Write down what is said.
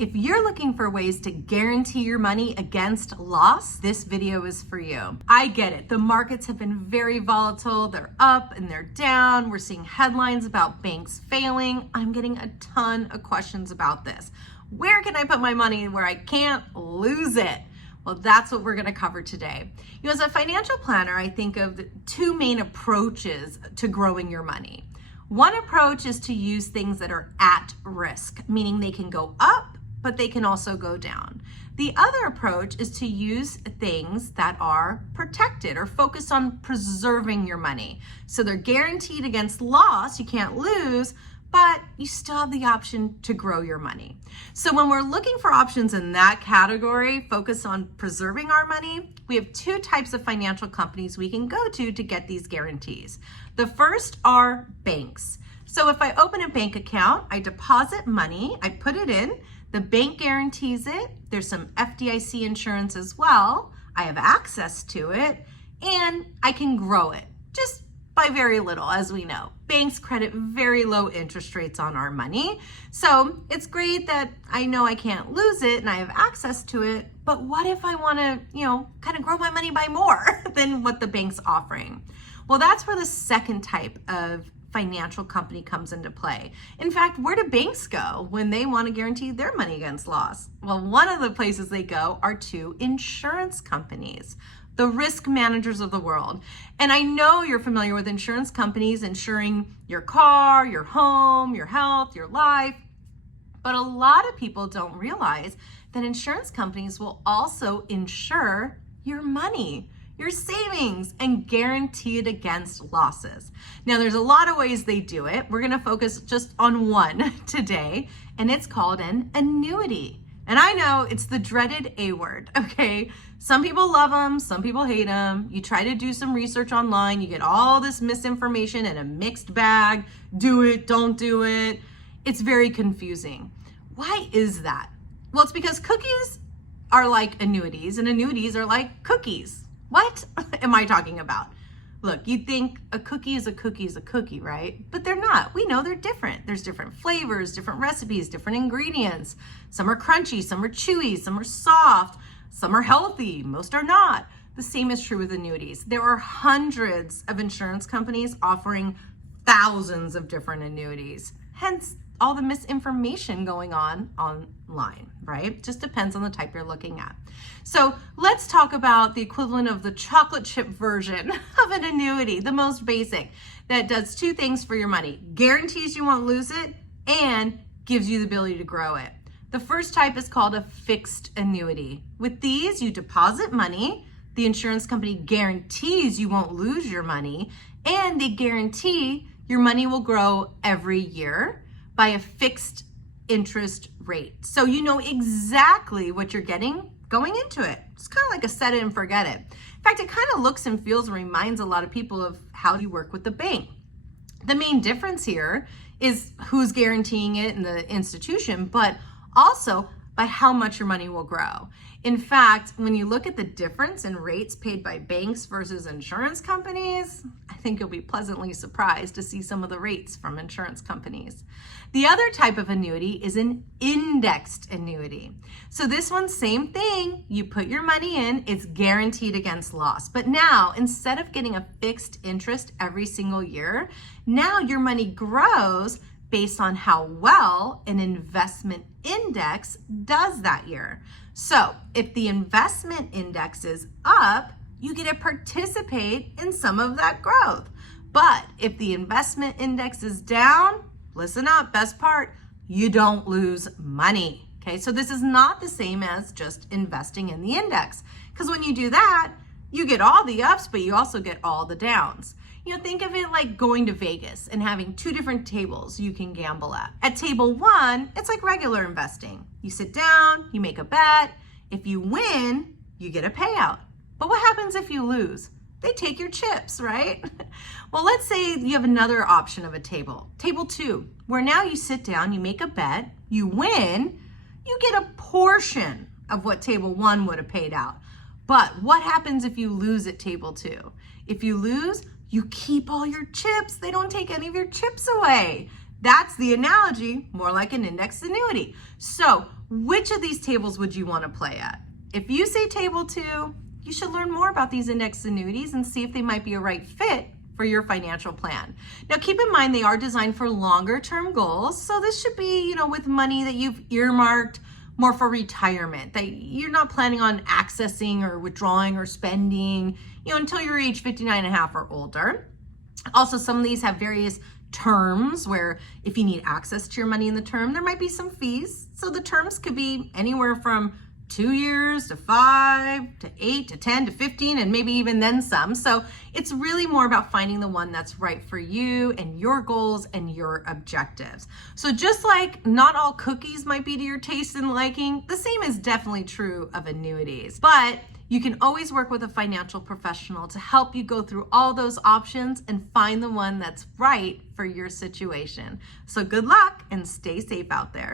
If you're looking for ways to guarantee your money against loss, this video is for you. I get it. The markets have been very volatile. They're up and they're down. We're seeing headlines about banks failing. I'm getting a ton of questions about this. Where can I put my money where I can't lose it? Well, that's what we're going to cover today. As a financial planner, I think of the two main approaches to growing your money. One approach is to use things that are at risk, meaning they can go up, but they can also go down. The other approach is to use things that are protected or focused on preserving your money. So they're guaranteed against loss, you can't lose, but you still have the option to grow your money. So when we're looking for options in that category, focused on preserving our money, we have two types of financial companies we can go to get these guarantees. The first are banks. So if I open a bank account, I deposit money, I put it in, the bank guarantees it, there's some FDIC insurance as well, I have access to it, and I can grow it, just by very little, as we know. Banks credit very low interest rates on our money. So it's great that I know I can't lose it and I have access to it, but what if I wanna, kind of grow my money by more than what the bank's offering? Well, that's where the second type of financial company comes into play. In fact, where do banks go when they want to guarantee their money against loss? Well, one of the places they go are to insurance companies, the risk managers of the world. And I know you're familiar with insurance companies insuring your car, your home, your health, your life, but a lot of people don't realize that insurance companies will also insure your money, your savings, and guarantee it against losses. Now, there's a lot of ways they do it. We're gonna focus just on one today, and it's called an annuity. And I know it's the dreaded A word, okay? Some people love them, some people hate them. You try to do some research online, you get all this misinformation in a mixed bag. Do it, don't do it. It's very confusing. Why is that? Well, it's because cookies are like annuities and annuities are like cookies. What am I talking about? Look, you'd think a cookie is a cookie is a cookie, right? But they're not. We know they're different. There's different flavors, different recipes, different ingredients. Some are crunchy, some are chewy, some are soft, some are healthy, most are not. The same is true with annuities. There are hundreds of insurance companies offering thousands of different annuities. Hence, all the misinformation going on online, right? Just depends on the type you're looking at. So let's talk about the equivalent of the chocolate chip version of an annuity, the most basic, that does two things for your money: guarantees you won't lose it and gives you the ability to grow it. The first type is called a fixed annuity. With these, you deposit money, the insurance company guarantees you won't lose your money, and they guarantee your money will grow every year by a fixed interest rate. So you know exactly what you're getting going into it. It's kind of like a set it and forget it. In fact, it kind of looks and feels and reminds a lot of people of how you work with the bank. The main difference here is who's guaranteeing it in the institution, but also by how much your money will grow. In fact, when you look at the difference in rates paid by banks versus insurance companies, I think you'll be pleasantly surprised to see some of the rates from insurance companies. The other type of annuity is an indexed annuity. So this one, same thing. You put your money in, it's guaranteed against loss. But now, instead of getting a fixed interest every single year, now your money grows based on how well an investment index does that year. So if the investment index is up, you get to participate in some of that growth. But if the investment index is down, listen up, best part, you don't lose money. Okay, so this is not the same as just investing in the index, because when you do that, you get all the ups, but you also get all the downs. Think of it like going to Vegas and having two different tables you can gamble at. At table one, it's like regular investing. You sit down, you make a bet. If you win, you get a payout. But what happens if you lose? They take your chips, right? Well, let's say you have another option of a table. Table two, where now you sit down, you make a bet, you win, you get a portion of what table one would have paid out. But what happens if you lose at table two? If you lose, you keep all your chips. They don't take any of your chips away. That's the analogy, more like an indexed annuity. So which of these tables would you want to play at? If you say table 2, you should learn more about these indexed annuities and see if they might be a right fit for your financial plan. Now, keep in mind they are designed for longer term goals. So this should be, with money that you've earmarked more for retirement, that you're not planning on accessing or withdrawing or spending, until you're age 59 and a half or older. Also, some of these have various terms where if you need access to your money in the term, there might be some fees. So the terms could be anywhere from 2 years to 5 to 8 to 10 to 15 and maybe even then some. So it's really more about finding the one that's right for you and your goals and your objectives. So just like not all cookies might be to your taste and liking, the same is definitely true of annuities. But you can always work with a financial professional to help you go through all those options and find the one that's right for your situation. So good luck and stay safe out there.